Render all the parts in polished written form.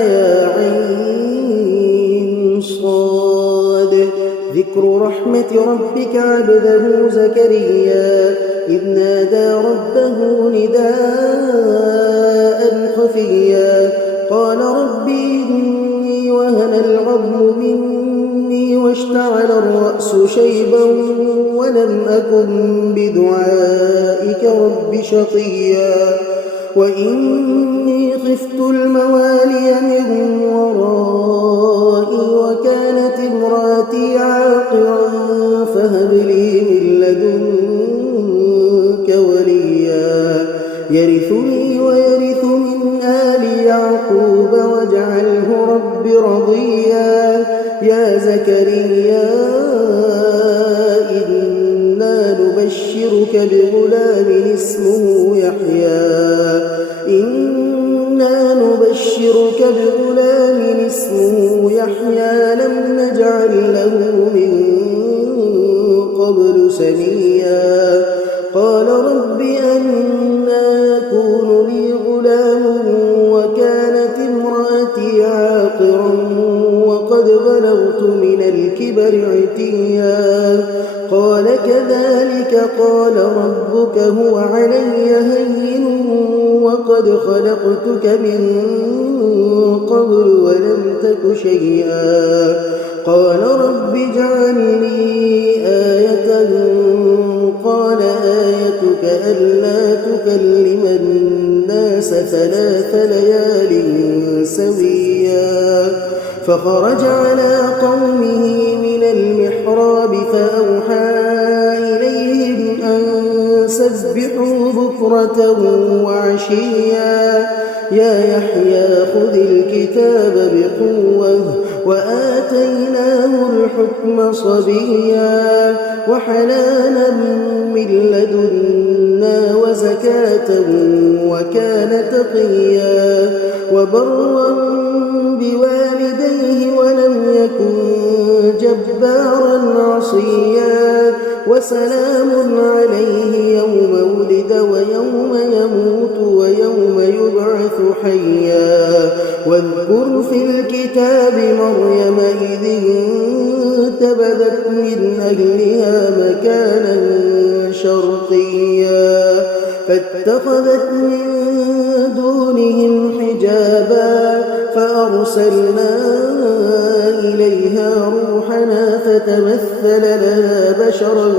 يا عين صاد. ذكر رحمة ربك عبده زكريا إذ نادى ربه نداء خفيا قال رب إني وهن العظم مني واشتعل الرأس شيبا ولم أكن بدعائك رب شقيا وإني خفت الموالي من ورائي وكانت امرأتي عاقرا فهب لي من لدنك وليا يرثني ويرث من آل يعقوب واجعله رب رضيا يا زكريا إنا نبشرك بغلام اسمه يحيى لم نجعل له من قبل سميا قال رب أنى يكون لي غلام وكانت امرأتي عاقرا وقد بلغت من الكبر عتيا قال كذلك قال ربك هو علي هين وقد خلقتك من قبل ولم تك شيئا قال رب اجعل لي آية قال آيتك ألا تكلم الناس 3 ليال سويا فخرج على قومه من المحراب فأوحى إليهم أن سبحوا بكرة وعشيا يا يحيى خذ الكتاب بقوة وآتيناه الحكم صبيا وحنانا من لدنا وزكاة وكان تقيا وبرا بوالديه ولم يكن جبارا عصيا وسلام عليه يوم ولد ويوم يموت ويوم يبعث حيا واذكر في الكتاب مريم إذ انتبذت من أهلها مكانا شرقيا فاتخذت من دونهم حجابا فأرسلنا إليها روحنا فتمثل لها بشرا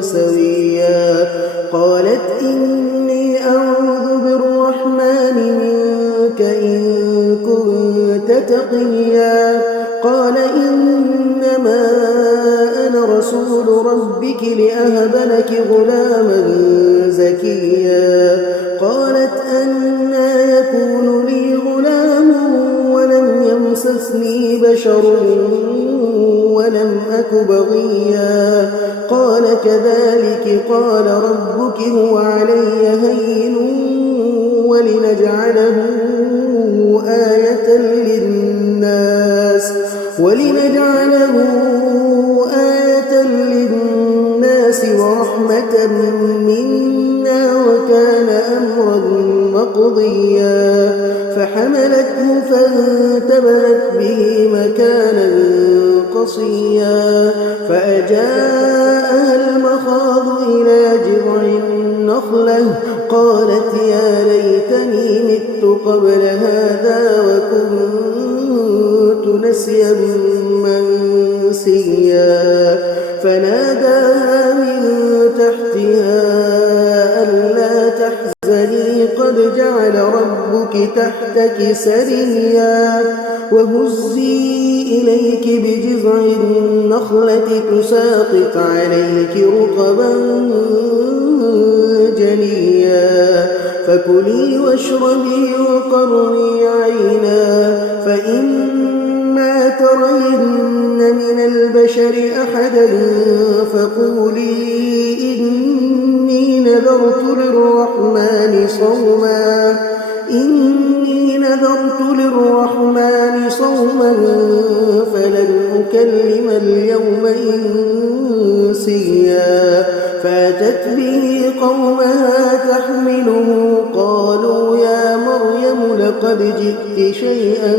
سويا قالت إني أعوذ بالرحمن منك إن كنت تقيا قال إنما أنا رسول ربك لأهب لك غلاما زكيا قالت أنى يكون لي غلام ولم يمسسني بشر ولم أك بغيا قال كذلك قال ربك هو علي هين ولنجعله آية للناس ورحمة منا وكان أمرا مقضيا فحملته فانتبذت به مكانا قصيا فأجاءها المخاض إلى جذع النخلة قالت يا ليتني مت قبل هذا وكنت نسيا منسيا فناداها من تحتها ألا تحزني قد جعل ربك تحتك سريا وهزي إليك بجذع النخلة تساقط عليك رطبا جنيا فكلي واشربي وقري عينا فإما ترين من البشر أحدا فقولي إني نذرت للرحمن صوما فلن أكلم اليوم إنسيا فأتت به قومها تحمله قالوا يا مريم لقد جئت شيئا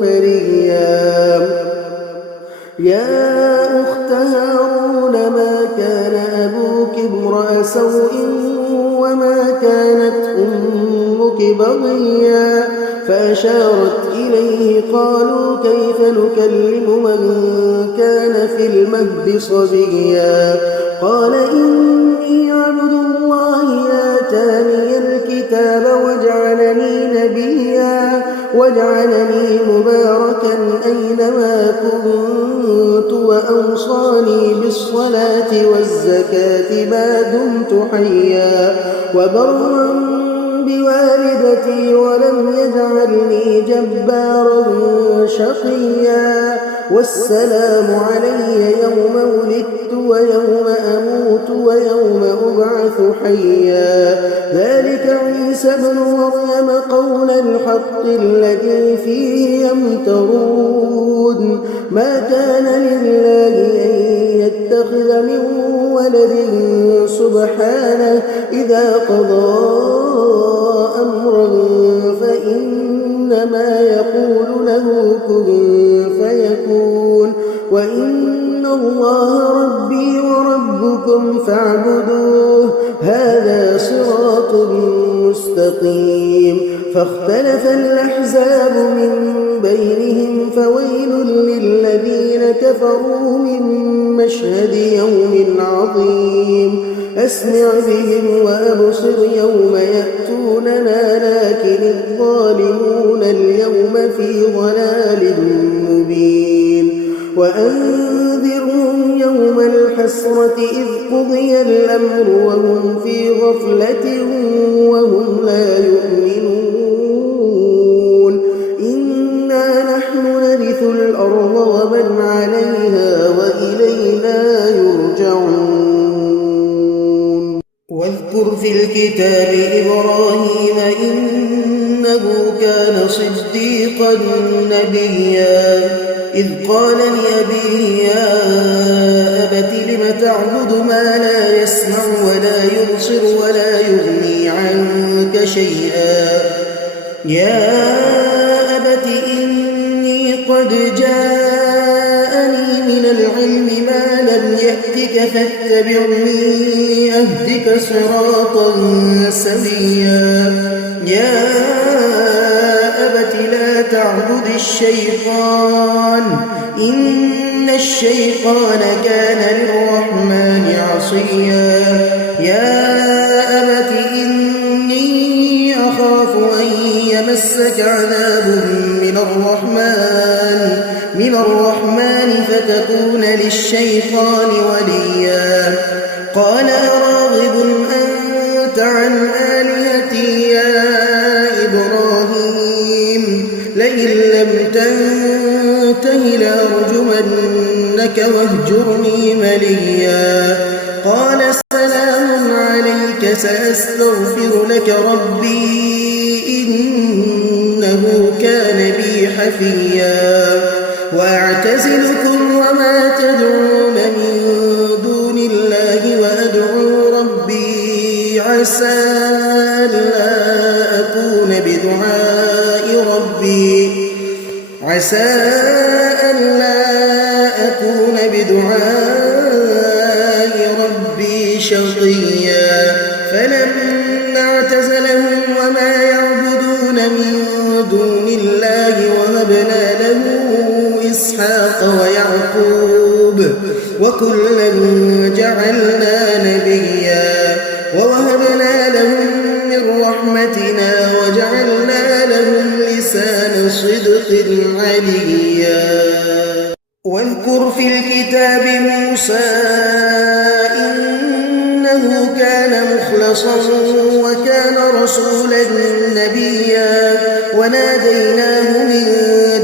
فريا يا أخت هارون ما كان أبوك امرأ سوء وما كانت أمك بغيا فأشارت إليه قالوا كيف نكلم من كان في المهد صبيا قال إني عبد الله آتاني الكتاب وجعلني مباركا أينما كنت وأوصاني بالصلاة والزكاة ما دمت حيا وبرا بوالدتي ولم يجعلني جبارا شقيا والسلام علي يوم ولدت ويوم أموت ويوم أبعث حيا ذلك عيسى ابن مريم قول الحق الذي فيه يمترون ما كان لله أن يتخذ من ولد سبحانه إذا قضى أمرا فإنما يقول له كن فيكون وإن الله ربي وربكم فاعبدوه هذا صراط مستقيم فاختلف الأحزاب من بينهم فويل للذين كفروا من مشهد يوم عظيم أسمع بهم وأبصر يوم يأتوننا لكن الظالمون اليوم في ضلال مبين وأنذرهم يوم الحسرة إذ قضي الأمر وهم في غفلة وهم لا يؤمنون إنا نحن نرث الأرض ومن عليها وإلينا يرجعون واذكر في الكتاب إبراهيم إنه كان صديقا نبيا إذ قال لأبيه يا أبت لم تعبد ما لا يسمع ولا يبصر ولا يغني عنك شيئا يا أبت إني قد جاءني من العلم ما لم يأتك فاتبعني أهدك صراطا سويا يا أبت لا تعبد الشيطان إن الشيطان كان للرحمن عصيا يا أبت إني أخاف أن يمسك عذاب من الرحمن فتكون للشيطان وليا قال أراغب أنت عن آلهتي يا إبراهيم لئن لم تنته لأرجمنك واهجرني مليا قال سلام عليك سأستغفر لك ربي إنه كان بي حفيا وأعتزلكم وما تدعون من دون الله وأدعو ربي عسى ألا أكون بدعاء ربي شقيا فلما اعتزلهم وما يعبدون من دون الله وهبنا له إسحاق ويعقوب وكلا جعلنا نبيا ووهبنا لهم من رحمتنا وجعلنا لهم لسان صدق عليا واذكر في الكتاب موسى إنه كان مخلصا وكان رسولا نبيا وناديناه من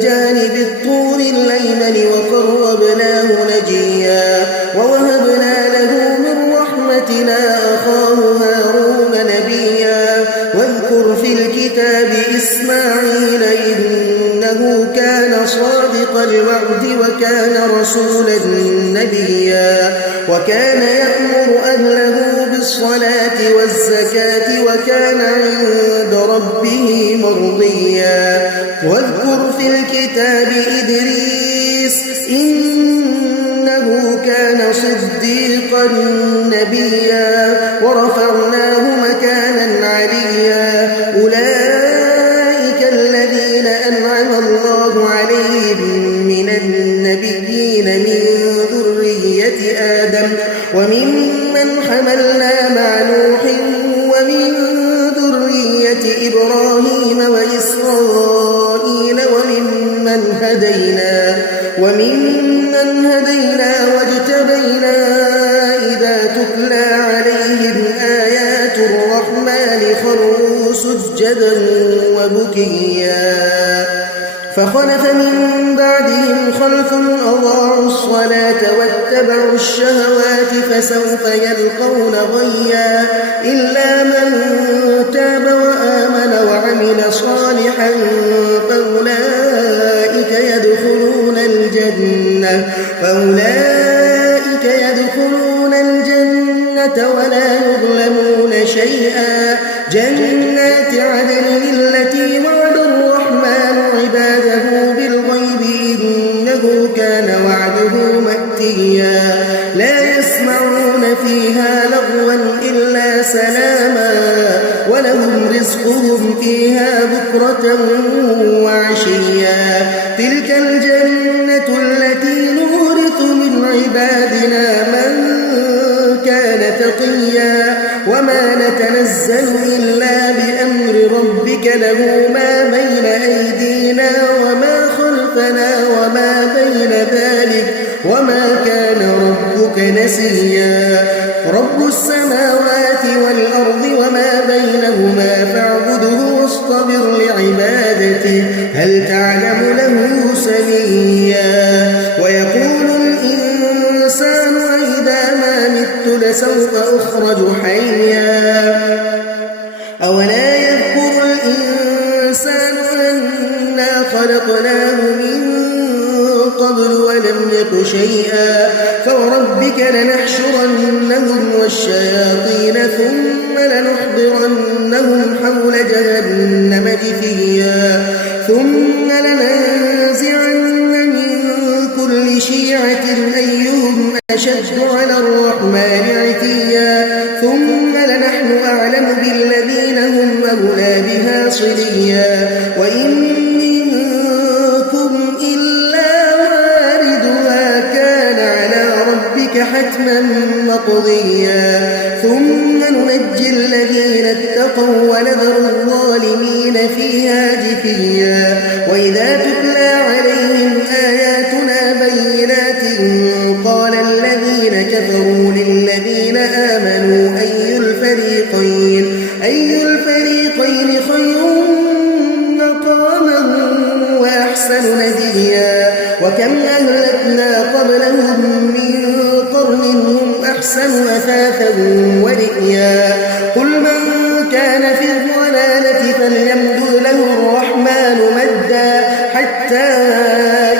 جانب الطور الأيمن وقربناه نجيا ووهبنا له من رحمتنا أخاه هارون نبيا واذكر في الكتاب إسماعيل إنه كان صادق الوعد وكان رسولا نبيا وكان يأمر أهله الصلاة والزكاة وكان عند ربه مرضيا واذكر في الكتاب إدريس إنه كان صديقا نبيا ورفعناه مكانا عليا أولئك الذين أنعم الله عليهم من النبيين من ذرية آدم وممن حملنا مع نوح ومن ذرية إبراهيم وإسرائيل وممن هدينا واجتبينا إذا تتلى عليهم آيات الرحمن خروا سجدا وبكيا فخلف من بعدهم خلف أضاعوا الصلاة واتبعوا الشهوات فسوف يلقون غيا إلا من تاب وآمن وعمل صالحا فأولئك يدخلون الجنة ولا يظلمون شيئا جنات عدن التي وعد الرحمن عباده بالغيب إنه كان وعده مأتيا لا يسمعون فيها لغوا إلا سلاما ولهم رزقهم فيها بكرة وعشيا تلك الجنة التي نورث من عبادنا من كان تقيا وما نتنزل إلا بأمر ربك له ما بين أيدينا وما خلفنا وما بين ذلك وما كان ربك نسيا رب السماوات والأرض وما بينهما فاعبده واصطبر لعبادته هل تعلم له سميا ويقول الإنسان إذا ما مت لسوف أخرج حيا أولا يذكر الإنسان أنا خلقناه من قبل ولم يك شيئا فوربك لنحشرنهم والشياطين ثم لنحضرنهم حول جهنم جثيا ثم لننزعن من كل شيعة أيهم أشد على الرحمن عتيا ثم لنحن أعلم بالذين هم أولى بها صليا وإن منكم إلا واردها كان على ربك حتما مقضيا ثم ننجي الذين اتقوا ونذر الظالمين فيها جثيا وإذا تتلى عليهم آياتنا بينات قال الذين كفروا للذين آمنوا أي الفريقين خير مقاما وأحسن نديا وكم أهلكنا قبلهم من قرن هم أحسن أثاثا ورئيا قل من كان في الضلالة فليمدد له الرحمن مدا حتى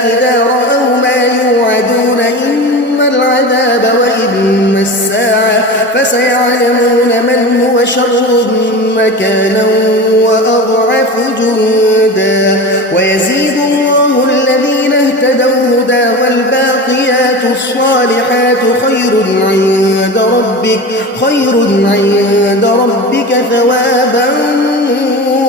إذا رأوا ما يوعدون إما العذاب وإما الساعة فسيعلمون من هو شر مكانا وأضعف جندا ويزيد الله الذين اهتدوا هدى والباقيات الصالحات خير عند ربك ثوابا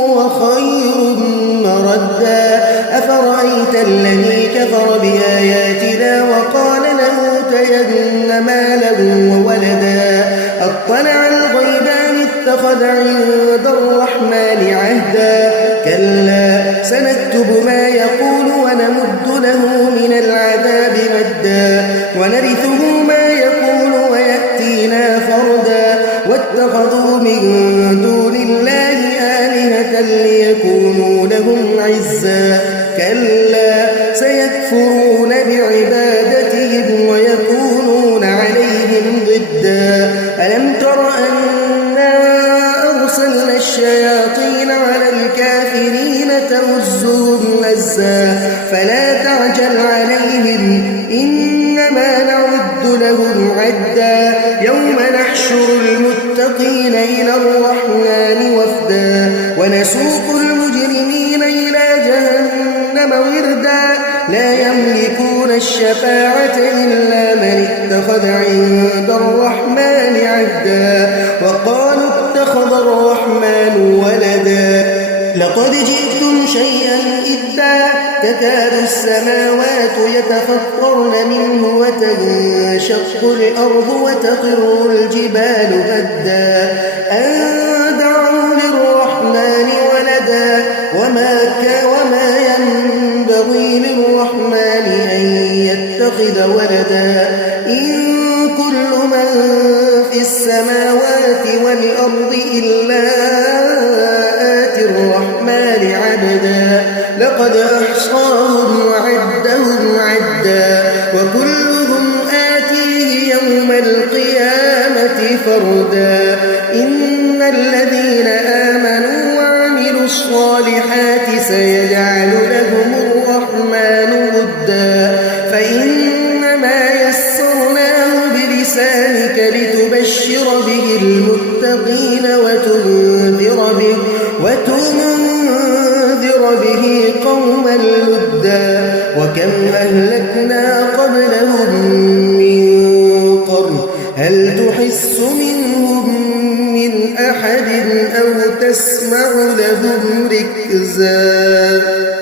وخير مردا أفرأيت الذي كفر بآياتنا وقال لأوتين مالا وولدا أطلع الغيب أم اتخذ عند الرحمن عهدا كلا سنكتب ما يقول ونمد له من العذاب مدا ونرثه ما يقول ويأتينا فردا واتخذوا من دون الله آلهة ليكونوا لهم عزا كلا سيكفرون بعبادتهم ويكونون عليهم ضدا ألم تر أنا أرسلنا الشياطين على الكافرين الذين تؤزهم أزا فلا تعجل عليهم إنما نعد لهم عدا يوم نحشر المتقين إلى الرحمن وفدا ونسوق المجرمين إلى جهنم وردا لا يملكون الشفاعة إلا من اتخذ عند الرحمن عهدا وقالوا اتخذ الرحمن ولدا لقد جئتم شيئا إدا تكاد السماوات يتفطرن منه وتنشق الأرض وتخر الجبال هدا أن دعوا للرحمن ولدا وما ينبغي للرحمن أن يتخذ ولدا إن كل من في السماوات والأرض إلا آتي الرحمن عبدا لقد أحصاهم وعدهم عدا وكلهم آتيه يوم القيامة فردا إن الذين آمنوا وعملوا الصالحات سيجعل لهم الرحمن ودا فإنما يسرناه بلسانك لتبشر به المتقين وتنذر به قوما لدا وكم أهلكنا قبلهم من قرن هل تحس منهم من أحد أو تسمع لهم ركزا